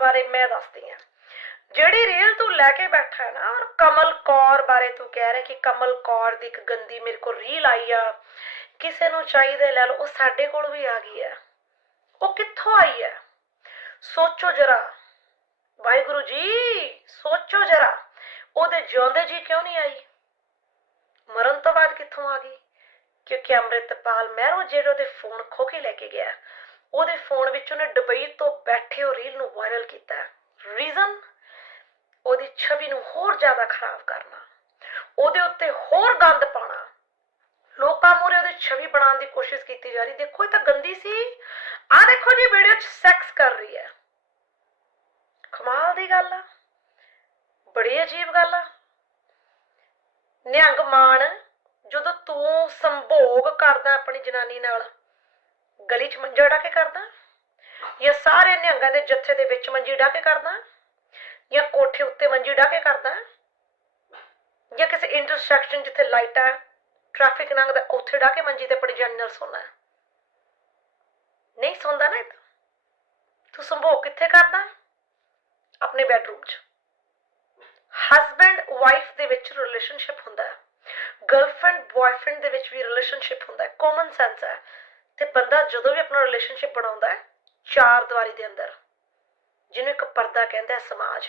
ਬਾਰੇ ਮੈਂ ਦੱਸਦੀ ਆ ਜਿਹੜੀ ਰੀਲ ਤੂੰ ਲੈ ਕੇ ਬੈਠਾ ਹੈ ਨਾ, ਔਰ ਕਮਲ ਕੌਰ ਬਾਰੇ ਤੂੰ ਕਹਿ ਰਿਹਾ ਕਿ ਕਮਲ ਕੌਰ ਦੀ ਇੱਕ ਗੰਦੀ ਮੇਰੇ ਕੋਲ ਰੀਲ ਆਈ ਆ, ਕਿਸੇ ਨੂੰ ਚਾਹੀਦੇ ਲੈ ਲਓ, ਉਹ ਸਾਡੇ ਕੋਲ ਵੀ ਆ ਗਈ ਹੈ। ਉਹ ਕਿੱਥੋਂ ਆਈ ਹੈ? ਸੋਚੋ ਜਰਾ। ਵਾਹਿਗੁਰੂ ਜੀ, ਸੋਚੋ ਜਰਾ। ਉਹਦੇ ਜਿਉਂਦੇ ਜੀ ਕਿਉਂ ਨਹੀਂ ਆਈ? ਮਰਨ ਤੋਂ ਬਾਅਦ ਕਿੱਥੋਂ ਆ ਗਈ? ਕਿਉਂਕਿ ਅੰਮ੍ਰਿਤਪਾਲ ਮਹਿਰੋ ਜਿਹੜੇ ਉਹਦੇ ਫੋਨ ਖੋ ਕੇ ਲੈ ਕੇ ਗਿਆ। ਉਹਦੇ ਫੋਨ ਵਿੱਚ ਉਹਨੇ ਦੁਬਈ ਤੋਂ ਬੈਠੇ ਉਹ ਰੀਲ ਨੂੰ ਵਾਇਰਲ ਕੀਤਾ ਰੀਜ਼ਨ ਉਹਦੀ ਛਵੀ ਨੂੰ ਹੋਰ ਜ਼ਿਆਦਾ ਖਰਾਬ ਕਰਨਾ। ਉਹਦੇ ਉੱਤੇ ਹੋਰ ਗੰਦ ਪਾਉਣਾ। ਲੋਕਾਂ ਮੂਹਰੇ ਉਹਦੀ ਛਵੀ ਬਣਾਉਣ ਦੀ ਕੋਸ਼ਿਸ਼ ਕੀਤੀ ਜਾ ਰਹੀ। ਦੇਖੋ, ਇਹ ਤਾਂ ਗੰਦੀ ਸੀ। ਆ ਦੇਖੋ ਜੀ ਵੀਡੀਓ 'ਚ ਸੈਕਸ ਕਰ ਰਹੀ ਹੈ। ਕਮਾਲ ਦੀ ਗੱਲ ਆ। ਬੜੀ ਅਜੀਬ ਗੱਲ ਆ। ਨਿਹੰਗ ਮਾਨ, ਜਦੋਂ ਤੂੰ ਸੰਭੋਗ ਕਰਦਾ ਆਪਣੀ ਜਨਾਨੀ ਨਾਲ ਗਲੀ 'ਚ ਮੰਜਾ ਡਾ ਕੇ ਕਰਦਾ? ਜਾਂ ਸਾਰੇ ਨਿਹੰਗਾਂ ਦੇ ਜੱਥੇ ਦੇ ਵਿੱਚ ਮੰਜੀ ਡਾ ਕੇ ਕਰਦਾ? ਜਾਂ ਕੋਠੇ ਉੱਤੇ ਮੰਜੀ ਡਾ ਕੇ ਕਰਦਾ? ਜਾਂ ਕਿਸੇ ਇੰਟਰਸੈਕਸ਼ਨ ਜਿੱਥੇ ਲਾਈਟਾਂ ਟ੍ਰੈਫਿਕ ਲੰਘਦਾ ਉੱਥੇ ਡਾ ਕੇ ਮੰਜੀ ਤੇ ਆਪਣੀ ਜਨਾਨੀ ਨਾਲ ਨਹੀਂ ਸੌਂਦਾ ਨਾ ਤੂੰ। ਸੰਭੋਗ ਕਿੱਥੇ ਕਰਦਾ? ਆਪਣੇ ਬੈਡਰੂਮ 'ਚ। ਹਸਬੈਂਡ ਵਾਈਫ ਦੇ ਵਿੱਚ ਰਿਲੇਸ਼ਨਸ਼ਿਪ ਹੁੰਦਾ। ਹੈ ਗਰਲਫ੍ਰੈਂਡ ਬॉयਫ੍ਰੈਂਡ ਦੇ ਵਿੱਚ ਵੀ ਰਿਲੇਸ਼ਨਸ਼ਿਪ ਹੁੰਦਾ। ਹੈ ਕਾਮਨ ਸੈਂਸ ਹੈ। ਤੇ ਬੰਦਾ ਜਦੋਂ ਵੀ ਆਪਣਾ ਰਿਲੇਸ਼ਨਸ਼ਿਪ ਬਣਾਉਂਦਾ ਹੈ, ਚਾਰ ਦੀਵਾਰੀ ਦੇ ਅੰਦਰ, ਜਿਹਨੂੰ ਇੱਕ ਪਰਦਾ ਕਹਿੰਦਾ ਹੈ ਸਮਾਜ।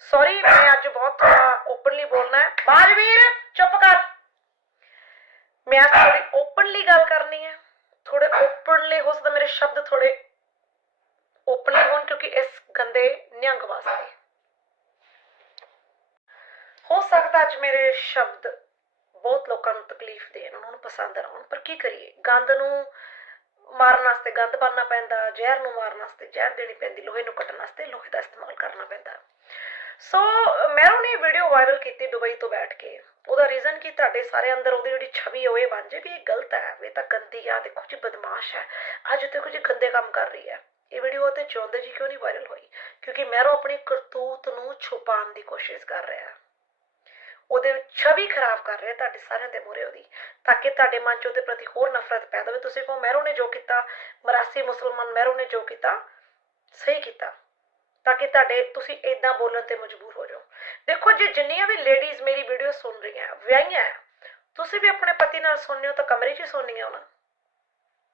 ਸੌਰੀ ਮੈਂ ਅੱਜ ਬਹੁਤ ਓਪਨਲੀ ਬੋਲਣਾ ਹੈ। ਬਾਜਵੀਰ, ਚੁੱਪ ਕਰ। ਮੈਂ ਅੱਜ ਥੋੜੀ ਓਪਨਲੀ ਗੱਲ ਕਰਨੀ ਹੈ। ਥੋੜੇ ਓਪਨਲੀ ਹੋ ਸਕਦਾ ਮੇਰੇ ਸ਼ਬਦ ਥੋੜੇ ਓਪਨਲੀ ਹੋਣ, ਕਿਉਂਕਿ ਇਸ ਗੰਦੇ ਨਿਹੰਗ ਵਾਸਤੇ। ਹੋ ਸਕਦਾ ਅੱਜ ਮੇਰੇ ਸ਼ਬਦ ਬਹੁਤ ਲੋਕਾਂ ਨੂੰ ਤਕਲੀਫ ਦੇਣ ਉਹਨਾਂ ਨੂੰ ਪਸੰਦ ਆਉਣ ਪਰ ਕੀ ਕਰੀਏ? ਗੰਦ ਨੂੰ ਮਾਰਨ ਵਾਸਤੇ ਗੰਦ ਪਾਣਾ ਪੈਂਦਾ, ਜ਼ਹਿਰ ਨੂੰ ਮਾਰਨ ਵਾਸਤੇ ਜ਼ਹਿਰ ਦੇਣੀ ਪੈਂਦੀ, ਲੋਹੇ ਨੂੰ ਕੱਟਣ ਵਾਸਤੇ ਲੋਹੇ ਦਾ ਇਸਤੇਮਾਲ ਕਰਨਾ ਪੈਂਦਾ। ਸੋ ਮੈਰੋ ਉਹਨੇ ਵੀਡੀਓ ਵਾਇਰਲ ਕੀਤੀ ਦੁਬਈ ਤੋਂ ਬੈਠ ਕੇ। ਉਹਦਾ ਰੀਜ਼ਨ ਕਿ? ਤੁਹਾਡੇ ਸਾਰੇ ਅੰਦਰ ਉਹਦੀ ਜਿਹੜੀ ਛਵੀ ਹੋਏ ਬਣ ਜੇ ਵੀ ਇਹ ਗਲਤ ਹੈ ਇਹ ਤਾਂ ਗੰਦੀ ਆ, ਦੇਖੋ ਜੀ ਬਦਮਾਸ਼ ਹੈ। ਅੱਜ ਤੇ ਕੁਝ ਗੰਦੇ ਕੰਮ ਕਰ ਰਹੀ ਹੈ। ਇਹ ਵੀਡੀਓ ਤੇ ਚਾਹੁੰਦੇ ਜੀ ਕਿਉਂ ਨਹੀਂ ਵਾਇਰਲ ਹੋਈ? ਕਿਉਂਕਿ ਮੈਰੋ ਆਪਣੀ ਕਰਤੂਤ ਨੂੰ ਛੁਪਾਉਣ ਦੀ ਕੋਸ਼ਿਸ਼ ਕਰ ਰਿਹਾ। ਹੈ ਉਹਦੇ ਛਵੀ ਖਰਾਬ ਕਰ ਰਿਹਾ ਤੁਹਾਡੇ ਸਾਰਿਆਂ ਦੇ ਮੂਹਰੇ ਉਹਦੀ ਤਾਂ ਕਿ ਤੁਹਾਡੇ ਮਨ 'ਚ ਉਹਦੇ ਪ੍ਰਤੀ ਹੋਰ ਨਫ਼ਰਤ ਪੈਦਾ ਹੋਵੇ ਤੁਸੀਂ ਕਹੋ ਮਹਿਰੂ ਨੇ ਜੋ ਕੀਤਾ ਮਰਾਸੀ ਮੁਸਲਮਾਨ ਮਹਿਰੂ ਨੇ ਜੋ ਕੀਤਾ ਸਹੀ ਕੀਤਾ। ਤਾਂ ਕਿ ਤੁਹਾਡੇ ਤੁਸੀਂ ਇਦਾਂ ਬੋਲਣ ਤੇ ਮਜਬੂਰ ਹੋ ਜਾਓ। ਦੇਖੋ ਜੇ ਜਿੰਨੀਆਂ ਵੀ ਲੇਡੀਜ਼ ਮੇਰੀ ਵੀਡੀਓ ਸੁਣ ਰਹੀਆਂ ਵਿਆਹੀਆਂ ਹੈ, ਤੁਸੀਂ ਵੀ ਆਪਣੇ ਪਤੀ ਨਾਲ ਸੁਣਨੇ ਹੋ ਤਾਂ ਕਮਰੇ 'ਚ ਹੀ ਸੁਣਨੀਆਂ ਹੋ ਨਾ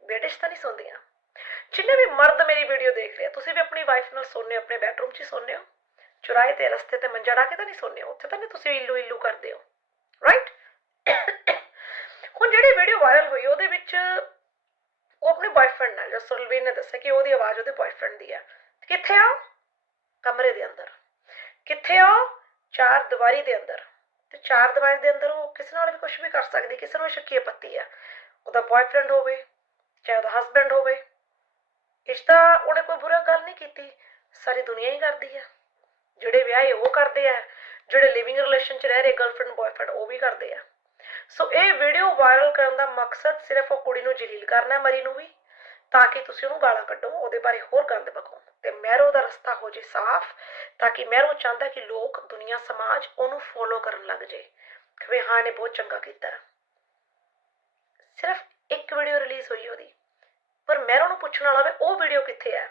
ਬੇਟੇ 'ਚ ਤਾਂ ਨਹੀਂ ਸੁਣਦੀਆਂ। ਜਿੰਨੇ ਵੀ ਮਰਦ ਮੇਰੀ ਵੀਡੀਓ ਦੇਖ ਰਹੇ ਆ ਤੁਸੀਂ ਵੀ ਆਪਣੀ ਵਾਈਫ ਨਾਲ ਸੁਣਨੇ ਹੋ ਆਪਣੇ ਬੈਡਰੂਮ 'ਚ ਹੀ ਸੁਣਨੇ ਹੋ। ਚੁਰਾਏ ਤੇ ਰਸਤੇ ਤੇ ਮੰਜਾ ਡਾ ਤਾਂ ਨਹੀਂ ਸੋਨੇ ਉੱਥੇ ਤਾਂ ਨਹੀਂ ਤੁਸੀਂ ਇੱਲੂ ਇੱਲੂ ਕਰਦੇ ਹੋ ਰਾਈਟ ਹੁਣ ਜਿਹੜੀ ਵੀਡੀਓ ਵਾਇਰਲ ਹੋਈ, ਉਹਦੇ ਵਿੱਚ ਉਹ ਆਪਣੇ ਬॉयਫ੍ਰੈਂਡ ਨਾਲ ਜਸਰਲਵੀਰ ਨੇ ਦੱਸਿਆ ਕਿ ਉਹਦੀ ਆਵਾਜ਼ ਉਹਦੇ ਬॉयਫ੍ਰੈਂਡ ਦੀ ਹੈ ਕਿੱਥੇ ਆ ਕਮਰੇ ਦੇ ਅੰਦਰ। ਕਿੱਥੇ ਆ ਚਾਰ ਦੀਵਾਰੀ ਦੇ ਅੰਦਰ। ਤੇ ਚਾਰ ਦੀਵਾਰੀ ਦੇ ਅੰਦਰ ਉਹ ਕਿਸੇ ਨਾਲ ਵੀ ਕੁਝ ਵੀ ਕਰ ਸਕਦੀ, ਕਿਸੇ ਨੂੰ ਸ਼ੱਕੀ ਪੱਤੀ ਆ। ਉਹਦਾ ਬॉयਫ੍ਰੈਂਡ ਹੋਵੇ, ਚਾਹੇ ਉਹਦਾ ਹਸਬੰਡ ਹੋਵੇ। ਇਸ ਤਾਂ ਉਹਨੇ ਕੋਈ ਬੁਰਾ ਗੱਲ ਨਹੀਂ ਕੀਤੀ। ਸਾਰੀ ਦੁਨੀਆ ਹੀ ਕਰਦੀ ਆ। ਜਿਹੜੇ ਵਿਆਹ ਉਹ ਕਰਦੇ ਆ, ਜਿਹੜੇ ਲਿਵਿੰਗ ਰਿਲੇਸ਼ਨ 'ਚ ਰਹਿ ਰਹੇ ਗਰਲਫ੍ਰੈਂਡ ਬॉयਫ੍ਰੈਂਡ ਉਹ ਵੀ ਕਰਦੇ ਆ। ਸੋ ਇਹ ਵੀਡੀਓ ਵਾਇਰਲ ਕਰਨ ਦਾ ਮਕਸਦ ਸਿਰਫ ਉਹ ਕੁੜੀ ਨੂੰ ਜਲੀਲ ਕਰਨਾ ਹੈ, ਮਰੀ ਨੂੰ ਵੀ, ਤਾਂ ਕਿ ਤੁਸੀਂ ਉਹਨੂੰ ਗਾਲਾਂ ਕੱਢੋ, ਉਹਦੇ ਬਾਰੇ ਹੋਰ ਗੰਦ ਬਕੋ ਤੇ ਮਹਿਰੋ ਦਾ ਰਸਤਾ ਹੋ ਜੇ ਸਾਫ਼, ਤਾਂ ਕਿ ਮਹਿਰੋ ਚਾਹੁੰਦਾ ਕਿ ਲੋਕ, ਦੁਨੀਆ, ਸਮਾਜ ਉਹਨੂੰ ਫੋਲੋ ਕਰਨ ਲੱਗ ਜੇ। ਕਿ ਹਾਂ ਨੇ ਬਹੁਤ ਚੰਗਾ ਕੀਤਾ ਸਿਰਫ ਇੱਕ ਵੀਡੀਓ ਰਿਲੀਜ਼ ਹੋਈ ਉਹਦੀ। ਪਰ ਮਹਿਰੋ ਨੂੰ ਪੁੱਛਣ ਵਾਲਾ ਵੇ, ਉਹ ਵੀਡੀਓ ਕਿੱਥੇ ਹੈ?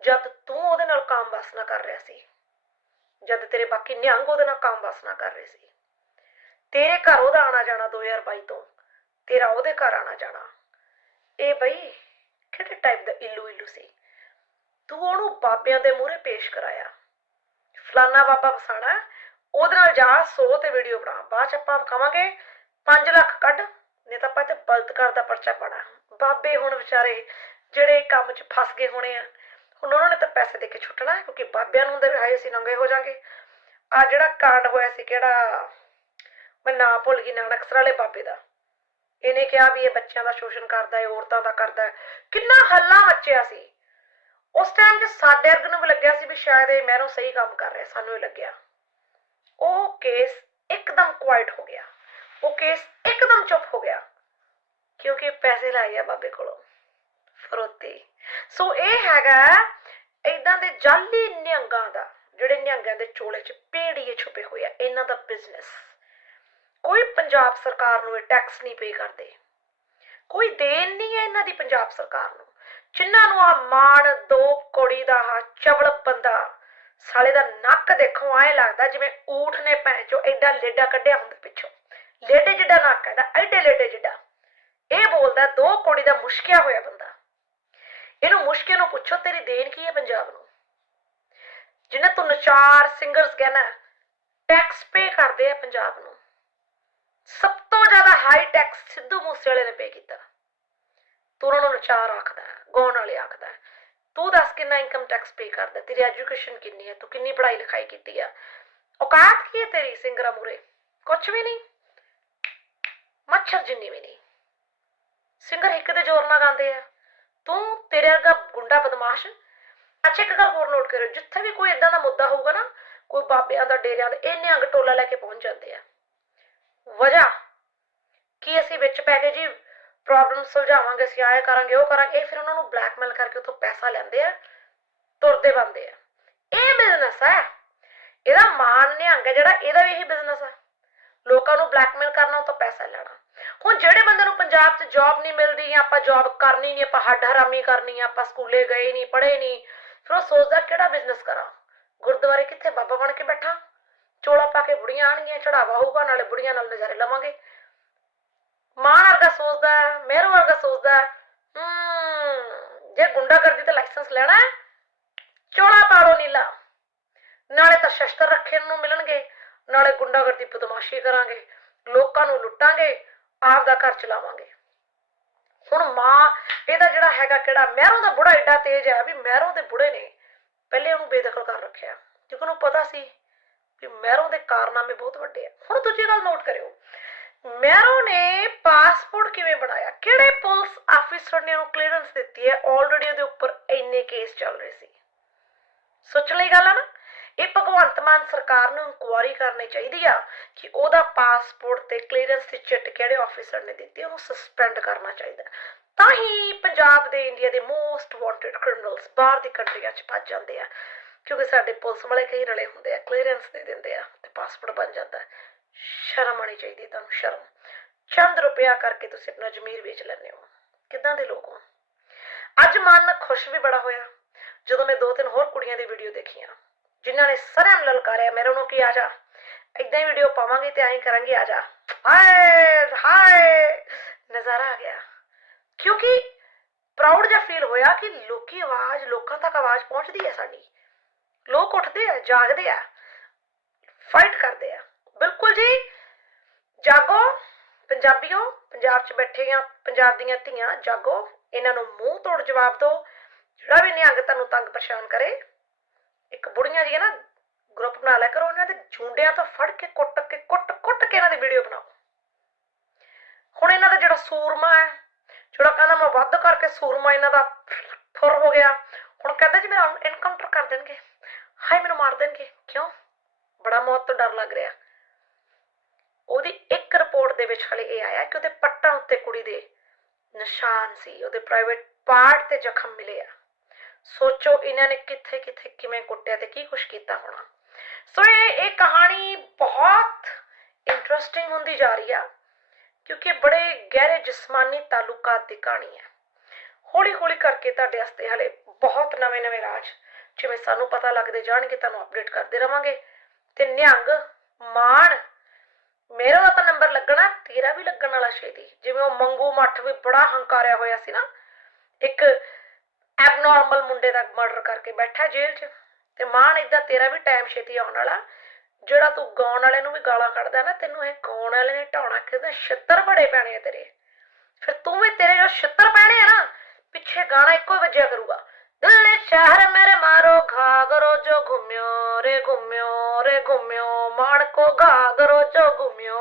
ਜਦ ਤੂੰ ਉਹਦੇ ਨਾਲ ਕੰਮ ਵਾਸਨਾ ਕਰ ਰਿਹਾ ਸੀ। ਜਦ ਤੇਰੇ ਬਾਕੀ ਨਿਹੰਗ ਉਹਦੇ ਨਾਲ ਕਾਮ ਵਾਸਨਾ ਕਰ ਰਹੇ ਸੀ। ਤੇਰੇ ਘਰ ਉਹਦਾ ਆਣਾ ਜਾਣਾ 2022 ਤੋਂ। ਤੇਰਾ ਉਹਦੇ ਘਰ ਆਣਾ ਜਾਣਾ। ਇਹ ਬਈ ਕਿਹੜੇ ਟਾਈਪ ਦਾ ਇੱਲੂ ਇੱਲੂ ਸੀ? ਤੂੰ ਉਹਨੂੰ ਬਾਬਿਆਂ ਦੇ ਮੂਹਰੇ ਪੇਸ਼ ਕਰਾਇਆ। ਫਲਾਨਾ ਬਾਬਾ ਵਸਾਣਾ, ਉਹਦੇ ਨਾਲ ਜਾ, ਸੋ ਤੇ ਵੀਡੀਓ ਬਣਾ। ਬਾਅਦ ਚ ਆਪਾਂ ਕਵਾਂਗੇ 5 ਲੱਖ ਕੱਢ, ਨਹੀਂ ਤਾਂ ਆਪਾਂ ਤੇ ਬਲਤਕਾਰ ਦਾ ਪਰਚਾ ਪਾਣਾ ਬਾਬੇ ਹੁਣ ਵਿਚਾਰੇ ਜਿਹੜੇ ਕੰਮ 'ਚ ਫਸ ਗਏ ਹੋਣੇ ਆ ਹੁਣ ਉਹਨਾਂ ਨੇ ਤਾਂ ਪੈਸੇ ਦੇ ਕੇ ਛੁੱਟਣਾ ਕਿਉਂਕਿ ਬਾਬਿਆਂ ਨੂੰ ਹੁੰਦੇ ਹਾਏ ਅਸੀਂ ਨੰਗੇ ਹੋ ਜਾਾਂਗੇ। ਆ ਜਿਹੜਾ ਕਾਂਡ ਹੋਇਆ ਸੀ ਕਿਹੜਾ? ਮੈਂ ਨਾਂ ਭੁੱਲ ਗਈ ਨਾਨਕਸਰ ਵਾਲੇ ਬਾਬੇ ਦਾ। ਇਹਨੇ ਕਿਹਾ ਵੀ ਇਹ ਬੱਚਿਆਂ ਦਾ ਸ਼ੋਸ਼ਣ ਕਰਦਾ ਹੈ, ਔਰਤਾਂ ਦਾ ਕਰਦਾ ਹੈ। ਕਿੰਨਾ ਹੱਲਾ ਮੱਚਿਆ ਸੀ। ਉਸ ਟਾਈਮ 'ਚ ਸਾਡੇ ਅਰਗ ਨੂੰ ਵੀ ਲੱਗਿਆ ਸੀ ਵੀ ਸ਼ਾਇਦ ਇਹ ਮਹਿਰੋਂ ਸਹੀ ਕੰਮ ਕਰ ਰਿਹਾ, ਸਾਨੂੰ ਇਹ ਲੱਗਿਆ। ਉਹ ਕੇਸ ਇੱਕਦਮ ਕੁਆਇਟ ਹੋ ਗਿਆ। ਉਹ ਕੇਸ ਇੱਕਦਮ ਚੁੱਪ ਹੋ ਗਿਆ। ਕਿਉਂਕਿ ਪੈਸੇ ਲੈ ਗਿਆ ਬਾਬੇ ਕੋਲੋਂ। ਫਰੋਤੀ ਸੋ ਇਹ ਹੈਗਾ ਇਦਾਂ ਦੇ ਜਾਲੀ ਨਿਹੰਗਾਂ ਦਾ, ਜਿਹੜੇ ਨਿਹੰਗਾਂ ਦੇ ਚੋਲੇ 'ਚ ਪੇੜੀਏ ਛੁਪੇ ਹੋਏ ਆ, ਇਹਨਾਂ ਦਾ ਬਿਜ਼ਨਸ ਕੋਈ ਪੰਜਾਬ ਸਰਕਾਰ ਨੂੰ ਇਹ ਟੈਕਸ ਨਹੀਂ ਪੇ ਕਰਦੇ। ਕੋਈ ਦੇਣ ਨਹੀਂ ਹੈ ਇਹਨਾਂ ਦੀ ਪੰਜਾਬ ਸਰਕਾਰ ਨੂੰ। ਜਿਨ੍ਹਾਂ ਨੂੰ ਆ ਮਾਣ ਦੋ ਕੋੜੀ ਦਾ ਆ ਚਵਲ ਬੰਦਾ ਸਾਲੇ ਦਾ ਨੱਕ ਦੇਖੋ, ਐ ਲੱਗਦਾ ਜਿਵੇਂ ਊਠ ਨੇ ਭੈਣ ਚੋ ਐਡਾ ਲੇਡਾ ਕੱਢਿਆ ਹੁੰਦਾ ਪਿੱਛੋਂ। ਲੇਡੇ ਜਿੱਡਾ ਨੱਕ ਇਹਦਾ ਐਡੇ ਲੇਡੇ ਜਿੱਡਾ। ਇਹ ਬੋਲਦਾ, ਦੋ ਕੋੜੀ ਦਾ ਮੁਸ਼ਕਿਆ ਹੋਇਆ ਬੰਦਾ। ਇਹਨੂੰ ਮੁਸ਼ਕਿਲ ਨੂੰ ਪੁੱਛੋ, ਤੇਰੀ ਦੇਣ ਕੀ ਹੈ ਪੰਜਾਬ ਨੂੰ? ਜਿਹਨੇ ਤੂੰ ਨਚਾਰ ਸਿੰਗਰਸ ਕਹਿਣਾ ਟੈਕਸ ਪੇ ਕਰਦੇ ਆ ਪੰਜਾਬ ਨੂੰ। ਸਭ ਤੋਂ ਜ਼ਿਆਦਾ ਹਾਈ ਟੈਕਸ ਸਿੱਧੂ ਮੂਸੇਵਾਲੇ ਨੇ ਪੇ ਕੀਤਾ। ਤੂੰ ਉਹਨਾਂ ਨੂੰ ਨਚਾਰ ਆਖਦਾ ਗਾਉਣ ਵਾਲੇ ਆਖਦਾ ਤੂੰ ਦੱਸ ਕਿੰਨਾ ਇਨਕਮ ਟੈਕਸ ਪੇ ਕਰਦਾ ਤੇਰੀ ਐਜੂਕੇਸ਼ਨ ਕਿੰਨੀ ਹੈ, ਤੂੰ ਕਿੰਨੀ ਪੜ੍ਹਾਈ ਲਿਖਾਈ ਕੀਤੀ ਆ ਔਕਾਤ ਕੀ ਹੈ ਤੇਰੀ ਸਿੰਗਰਾਂ ਮੂਰੇ ਕੁਛ ਵੀ ਨਹੀਂ। ਮੱਛਰ ਜਿੰਨੀ ਵੀ ਨਹੀਂ। ਸਿੰਗਰ ਇੱਕ ਦੇ ਜ਼ੋਰ ਨਾਲ ਗਾਉਂਦੇ ਆ। ਤੂੰ ਤੇਰੇ ਵਰਗਾ ਗੁੰਡਾ ਬਦਮਾਸ਼। ਅੱਛਾ, ਇੱਕ ਗੱਲ ਹੋਰ ਨੋਟ ਕਰਿਓ। ਜਿੱਥੇ ਵੀ ਕੋਈ ਇਦਾਂ ਦਾ ਮੁੱਦਾ ਹੋਊਗਾ ਨਾ, ਕੋਈ ਬਾਬਿਆਂ ਦਾ ਡੇਰਿਆਂ ਦਾ ਇਹ ਨਿਹੰਗ ਟੋਲਾ ਲੈ ਕੇ ਪਹੁੰਚ ਜਾਂਦੇ ਆ। ਵਜ੍ਹਾ? ਕੀ ਅਸੀਂ ਵਿੱਚ ਪੈ ਕੇ ਜੀ ਪ੍ਰੋਬਲਮ ਸੁਲਝਾਵਾਂਗੇ, ਅਸੀਂ ਆਇਆ ਕਰਾਂਗੇ, ਉਹ ਕਰਾਂਗੇ, ਇਹ ਫਿਰ ਉਹਨਾਂ ਨੂੰ ਬਲੈਕਮੇਲ ਕਰਕੇ ਉੱਥੋਂ ਪੈਸਾ ਲੈਂਦੇ ਆ, ਤੁਰਦੇ ਬੰਦੇ ਆ। ਇਹ ਬਿਜ਼ਨਸ ਹੈ ਇਹਦਾ ਮਾਨ ਨਿਹੰਗ ਹੈ ਜਿਹੜਾ, ਇਹਦਾ ਵੀ ਇਹੀ ਬਿਜ਼ਨਸ ਹੈ ਲੋਕਾਂ ਨੂੰ ਬਲੈਕਮੇਲ ਕਰਨਾ, ਉਹ ਤੋਂ ਪੈਸਾ ਲੈਣਾ। ਹੁਣ ਜਿਹੜੇ ਪੰਜਾਬ 'ਚ ਜੌਬ ਨਹੀਂ ਮਿਲਦੀ ਆਪਾਂ ਜੌਬ ਕਰਨੀ ਨਹੀਂ ਆਪਾਂ ਹੱਡ ਹਰਾਮੀ ਕਰਨੀ ਆਪਾਂ ਸਕੂਲੇ ਗਏ ਨਹੀਂ ਪੜ੍ਹੇ ਨਹੀਂ ਫਿਰ ਉਹ ਸੋਚਦਾ ਕਿਹੜਾ ਬਿਜ਼ਨਸ ਕਰਾਂ? ਗੁਰਦੁਆਰੇ ਕਿੱਥੇ ਬਾਬਾ ਬਣ ਕੇ ਬੈਠਾ? ਚੋਲਾ ਪਾ ਕੇ ਬੁੜੀਆਂ ਆਣਗੀਆਂ ਚੜਾਵਾ ਹੋਊਗਾ ਨਾਲੇ ਬੁੜੀਆਂ ਨਾਲ ਨਜ਼ਾਰੇ ਲਵਾਂਗੇ। ਮਾਨ ਵਰਗਾ ਸੋਚਦਾ ਹੈ, ਵਰਗਾ ਸੋਚਦਾ ਹੈ, ਹਮ ਜੇ ਗੁੰਡਾ ਕਰਦੀ ਤਾਂ ਲਾਇਸੈਂਸ ਲੈਣਾ ਹੈ ਚੋਲਾ ਪਾੜੋ ਨੀਲਾ। ਨਾਲੇ ਤਾਂ ਸ਼ਸਤਰ ਰੱਖੇ ਨੂੰ ਮਿਲਣਗੇ ਨਾਲੇ ਗੁੰਡਾਗਰਦੀ ਬਦਮਾਸ਼ੀ ਕਰਾਂਗੇ ਲੋਕਾਂ ਨੂੰ ਲੁੱਟਾਂਗੇ ਆਪ ਦਾ ਘਰ ਚਲਾਵਾਂਗੇ। ਹੁਣ ਮਾਂ, ਇਹਦਾ ਜਿਹੜਾ ਹੈਗਾ ਕਿਹੜਾ, ਮਹਿਰੋਂ ਦਾ ਬੁੜਾ ਏਡਾ ਤੇਜ਼ ਹੈ ਵੀ ਮਹਿਰੋਂ ਦੇ ਬੁੜੇ ਨੇ ਪਹਿਲੇ ਉਹਨੂੰ ਬੇਦਖਲ ਕਰ ਰੱਖਿਆ। ਕਿਉਂਕਿ ਉਹਨੂੰ ਪਤਾ ਸੀ ਵੀ ਮਹਿਰੋਂ ਦੇ ਕਾਰਨਾਮੇ ਬਹੁਤ ਵੱਡੇ ਆ। ਹੁਣ ਦੂਜੀ ਗੱਲ ਨੋਟ ਕਰਿਓ, ਮਹਿਰੋਂ ਨੇ ਪਾਸਪੋਰਟ ਕਿਵੇਂ ਬਣਾਇਆ? ਕਿਹੜੇ ਪੁਲਿਸ ਆਫੀਸਰ ਨੇ ਉਹਨੂੰ ਕਲੀਅਰੈਂਸ ਦਿੱਤੀ ਹੈ? ਆਲਰੇਡੀ ਉਹਦੇ ਉੱਪਰ ਇੰਨੇ ਕੇਸ ਚੱਲ ਰਹੇ ਸੀ। ਸੋਚਣ ਲਈ ਗੱਲ ਆ ਨਾ। ਮਾਨ ਸਰਕਾਰ ਨੂੰ ਇਨਕੁਆਰੀ ਕਰਨੀ ਚਾਹੀਦੀ ਆ ਕਿ ਉਹਦਾ ਪਾਸਪੋਰਟ ਤੇ ਕਲੀਅਰੈਂਸ ਦੀ ਚਿੱਟ ਕਿਹੜੇ ਆਫੀਸਰ ਨੇ ਦਿੱਤੀ ਉਹਨੂੰ ਸਸਪੈਂਡ ਕਰਨਾ ਚਾਹੀਦਾ ਤਾਂ ਹੀ ਪੰਜਾਬ ਦੇ ਇੰਡੀਆ ਦੇ ਮੋਸਟ ਵਾਂਟਡ ਕ੍ਰਿਮੀਨਲਸ ਬਾਹਰ ਦੀ ਕੰਟਰੀਆਂ 'ਚ ਭੱਜ ਜਾਂਦੇ ਆ। ਕਿਉਂਕਿ ਸਾਡੇ ਪੁਲਿਸ ਵਾਲੇ ਕਈ ਰਲੇ ਹੁੰਦੇ ਆ, ਕਲੀਅਰੈਂਸ ਦੇ ਦਿੰਦੇ ਆ ਤੇ ਪਾਸਪੋਰਟ ਬਣ ਜਾਂਦਾ ਸ਼ਰਮ ਆਣੀ ਚਾਹੀਦੀ ਹੈ ਤੁਹਾਨੂੰ, ਸ਼ਰਮ। ਚੰਦ ਰੁਪਇਆ ਕਰਕੇ ਤੁਸੀਂ ਆਪਣਾ ਜ਼ਮੀਰ ਵੇਚ ਲੈਂਦੇ ਹੋ। ਕਿੱਦਾਂ ਦੇ ਲੋਕ ਹੋ? ਅੱਜ ਮਨ ਖੁਸ਼ ਵੀ ਬੜਾ ਹੋਇਆ। ਜਦੋਂ ਮੈਂ ਦੋ ਤਿੰਨ ਹੋਰ ਕੁੜੀਆਂ ਦੀ ਵੀਡੀਓ ਦੇਖੀਆਂ ਜਿਨ੍ਹਾਂ ਨੇ ਸਰਮ ਲਲਕਾਰਿਆ, ਮੇਰੇ ਨੂੰ ਕੀ ਆ ਜਾ? ਇਦਾਂ ਹੀ ਵੀਡੀਓ ਪਾਵਾਂਗੇ ਤੇ ਐਂ ਕਰਾਂਗੇ, ਆ ਜਾ। ਹਾਏ ਹਾਏ। ਨਜ਼ਾਰਾ ਆ ਗਿਆ। ਕਿਉਂਕਿ ਪ੍ਰਾਊਡ ਜਿਹਾ ਫੀਲ ਹੋਇਆ ਕਿ ਲੋਕੀ ਆਵਾਜ਼, ਲੋਕਾਂ ਤੱਕ ਆਵਾਜ਼ ਪਹੁੰਚਦੀ ਹੈ ਸਾਡੀ। ਲੋਕ ਉੱਠਦੇ ਆ, ਜਾਗਦੇ ਆ ਫਾਈਟ ਕਰਦੇ ਆ। ਬਿਲਕੁਲ ਜੀ, ਜਾਗੋ, ਪੰਜਾਬੀਓ, ਪੰਜਾਬ 'ਚ ਬੈਠੇ ਆ ਪੰਜਾਬ ਦੀਆਂ ਧੀਆਂ, ਜਾਗੋ। ਇਹਨਾਂ ਨੂੰ ਮੂੰਹ ਤੋੜ ਜਵਾਬ ਦਿਓ। ਜਿਹੜਾ ਵੀ ਨਿਹੰਗ ਤੁਹਾਨੂੰ ਤੰਗ ਪਰੇਸ਼ਾਨ ਕਰੇ ਇੱਕ ਬੁੜੀਆਂ ਜੀ ਨਾ ਗਰੁੱਪ ਬਣਾ ਲਿਆ ਕਰੋ ਇਹਨਾਂ ਦੇ ਜੁੰਡਿਆਂ ਤੋਂ ਫੜ ਕੇ ਕੁੱਟ ਕੇ, ਕੁੱਟ ਕੁੱਟ ਕੇ ਇਹਨਾਂ ਦੀ ਵੀਡੀਓ ਬਣਾਓ। ਹੁਣ ਇਹਨਾਂ ਦਾ ਜਿਹੜਾ ਸੂਰਮਾ ਹੈ, ਜਿਹੜਾ ਕਹਿੰਦਾ ਮੈਂ ਵੱਧ ਕਰਕੇ ਸੂਰਮਾ ਇਹਨਾਂ ਦਾ ਫੁਰ ਹੋ ਗਿਆ, ਹੁਣ ਕਹਿੰਦਾ ਜੀ ਮੇਰਾ ਐਨਕਾਊਂਟਰ ਕਰ ਦੇਣਗੇ। ਹਾਏ, ਮੈਨੂੰ ਮਾਰ ਦੇਣਗੇ। ਕਿਉਂ? ਬੜਾ ਮੌਤ ਤੋਂ ਡਰ ਲੱਗ ਰਿਹਾ। ਉਹਦੀ ਇੱਕ ਰਿਪੋਰਟ ਦੇ ਵਿੱਚ ਹਲੇ ਇਹ ਆਇਆ ਕਿ ਉਹਦੇ ਪੱਟਾਂ ਉੱਤੇ ਕੁੜੀ ਦੇ ਨਿਸ਼ਾਨ ਸੀ, ਉਹਦੇ ਪ੍ਰਾਈਵੇਟ ਪਾਰਟ ਤੇ ਜ਼ਖਮ ਮਿਲੇ ਆ। ਸੋਚੋ ਇਹਨਾਂ ਨੇ ਕਿੱਥੇ ਕਿੱਥੇ ਕਿਵੇਂ ਕੁੱਟਿਆ ਤੇ ਕੀ ਕੁਛ ਕੀਤਾ ਹੋਣਾ। ਸੋ ਇਹ ਇਹ ਕਹਾਣੀ ਬਹੁਤ ਇੰਟਰਸਟਿੰਗ ਹੁੰਦੀ ਜਾ ਰਹੀ ਆ, ਕਿਉਂਕਿ ਬੜੇ ਗਹਿਰੇ ਜਿਸਮਾਨੀ ਤਾਲੁਕਾਤ ਦੀ ਕਹਾਣੀ ਹੈ। ਹੌਲੀ ਹੌਲੀ ਕਰਕੇ ਤੁਹਾਡੇ ਵਾਸਤੇ ਹਲੇ ਬਹੁਤ ਨਵੇਂ ਨਵੇਂ ਰਾਜ ਜਿਵੇਂ ਸਾਨੂੰ ਪਤਾ ਲੱਗਦੇ ਜਾਣਗੇ, ਤੁਹਾਨੂੰ ਅਪਡੇਟ ਕਰਦੇ ਰਵਾਂਗੇ। ਤੇ ਨਿਹੰਗ, ਮਾਣ, ਮੇਰਾ ਦਾ ਤਾਂ ਨੰਬਰ ਲੱਗਣਾ, ਤੇਰਾ ਵੀ ਲੱਗਣ ਵਾਲਾ ਛੇਤੀ। ਜਿਵੇਂ ਉਹ ਮੰਗੂ ਮੱਠ ਵੀ ਬੜਾ ਹੰਕਾਰਿਆ ਹੋਇਆ ਸੀ ਨਾ, ਇੱਕ ਐਬਨੋਰਮਲ ਮੁੰਡੇ ਦਾ ਮਰਡਰ ਕਰਕੇ ਬੈਠਾ ਜੇਲ੍ਹ 'ਚ। ਤੇ ਮਾਣ ਇਦਾਂ ਤੇਰਾ ਵੀ ਟਾਈਮ ਛੇਤੀ ਆਉਣ ਵਾਲਾ। ਜਿਹੜਾ ਤੂੰ ਗਾਉਣ ਵਾਲੇ ਨੂੰ ਵੀ ਗਾਲਾਂ ਕੱਢਦਾ ਨਾ, ਤੈਨੂੰ ਇਹ ਗਾਉਣ ਵਾਲੇ ਨੇ ਢਾਉਣਾ ਕਿਤੇ ਛਿੱਤਰ ਬੜੇ ਪੈਣੇ ਆ ਤੇਰੇ। ਫਿਰ ਤੂੰ ਵੀ ਤੇਰੇ ਜੋ ਛਿੱਤਰ ਪੈਣੇ ਆ ਨਾ, ਪਿੱਛੇ ਗਾਣਾ ਇੱਕੋ ਹੀ ਵੱਜਿਆ ਕਰੂਗਾ। ਦਿੱਲੀ ਸ਼ਹਿਰ ਮੇਰੇ ਮਾਰੋ, ਘਾਗਰੋ ਜੋ ਘੁੰਮਿਓ ਰੇ ਘੁੰਮਿਓ ਰੇ ਘੁੰਮਿਓ। ਮਾਣ ਕੋ ਘਾਗਰੋ ਜੋ ਘੁੰਮਿਓ।